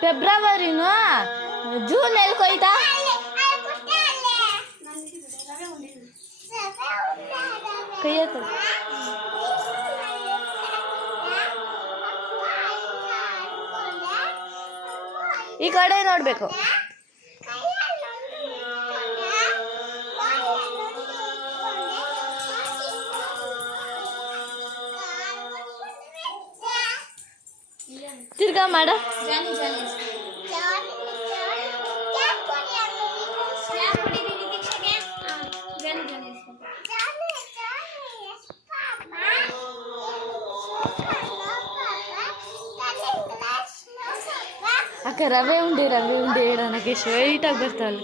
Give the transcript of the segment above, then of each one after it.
ಫೆಬ್ರವರಿನೂ June ಎಲ್ಲಿ ಕೊಯ್ತಾ ಕೈಯತ್ತ ಈ ಕಡೆ ನೋಡ್ಬೇಕು. ತಿರ್ಗಾ ಮಾಡ. ಅಕ್ಕ ರವೆ ಉಂಡೆ ನನಗೆ ಸ್ಟ್ರೈಟಾಗಿ ಬರ್ತಾವಲ್ಲ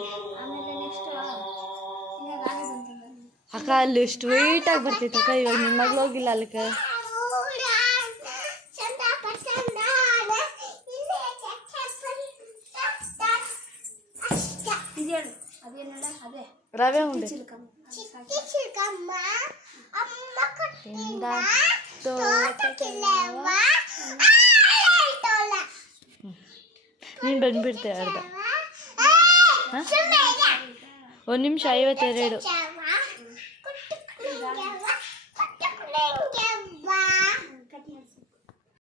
ಅಕ್ಕ. ಅಲ್ಲಿ ಸ್ಟ್ರೈಟಾಗಿ ಬರ್ತಿತ್ತು ಅಕ್ಕ. ಇವಾಗ ನಿಮ್ಮ ಮಗಳು ಹೋಗಿಲ್ಲ ಅಲ್ಲಕ್ಕ. ರವೆ ಉಂಡೆ ನೀನು ಬಂದ್ಬಿಡ್ತೆ ಅರ್ಧ. 1 ನಿಮಿಷ 52